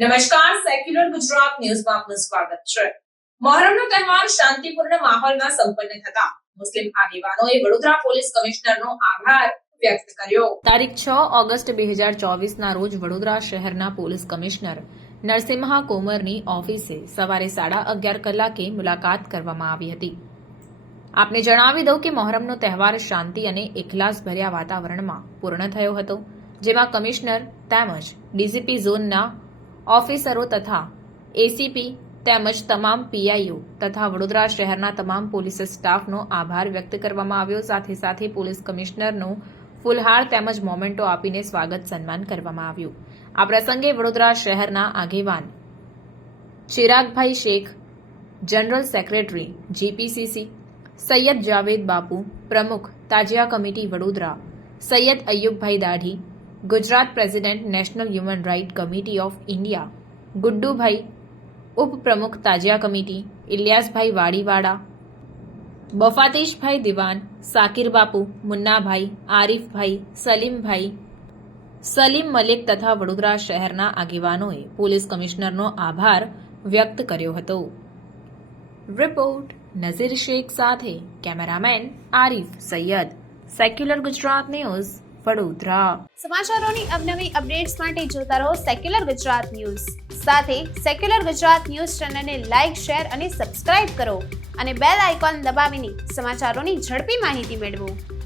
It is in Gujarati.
નમસ્કાર, સેક્યુલર ગુજરાત ન્યૂઝમાં આપનું સ્વાગત છે. મહોરમનો તહેવાર શાંતિપૂર્ણ માહોલમાં સંપન્ન થતા મુસ્લિમ આગેવાનોએ વડોદરા પોલીસ કમિશનરનો આભાર વ્યક્ત કર્યો. તારીખ 6 ઓગસ્ટ 2024 ના રોજ વડોદરા શહેરના પોલીસ કમિશનર નરસિમ્હા કોમરની ઓફિસે સવારે 11:30 કલાકે મુલાકાત કરવામાં આવી હતી. આપને જણાવી દઉં કે મહોરમનો તહેવાર શાંતિ અને એખલાસભર્યા વાતાવરણમાં પૂર્ણ થયો હતો, જેમાં કમિશનર તેમજ ડીજીપી ઝોનના ઓફિસરો તથા એસીપી તેમજ તમામ પીઆઈઓ તથા વડોદરા શહેરના તમામ પોલીસ સ્ટાફનો આભાર વ્યક્ત કરવામાં આવ્યો. સાથે સાથે પોલીસ કમિશનરનું ફૂલહાર તેમજ મોમેન્ટો આપીને સ્વાગત સન્માન કરવામાં આવ્યું. આ પ્રસંગે વડોદરા શહેરના આગેવાન Chiragbhai Shaikh, general secretary GPCC Sayed Javed Bapu, પ્રમુખ Tajiya committee Vadodara Sayed Ayyubbhai Dadhi, Gujarat president national human right committee of India Guddubhai, ઉપપ્રમુખ તાજિયા કમિટી ઇલિયાસભાઈ વાડીવાડા, બફાતીશભાઈ દિવાન, સાકિર બાપુ, મુન્નાભાઈ, આરીફભાઈ, સલીમભાઈ, સલીમ મલિક તથા વડોદરા શહેરના આગેવાનોએ પોલીસ કમિશનરનો આભાર વ્યક્ત કર્યો હતો. રિપોર્ટ નઝીર શેખ સાથે cameraman Arif Sayed, secular Gujarat news, Vadodara. સમાચારોની અવનવી અપડેટ્સ માટે જોતા રહો સેક્યુલર ગુજરાત ન્યૂઝ. સાથે સેક્યુલર ગુજરાત ન્યૂઝ ચેનલને લાઇક, શેર અને સબસ્ક્રાઇબ કરો અને બેલ આઇકોન દબાવીને સમાચારોની ઝડપી માહિતી મેળવો.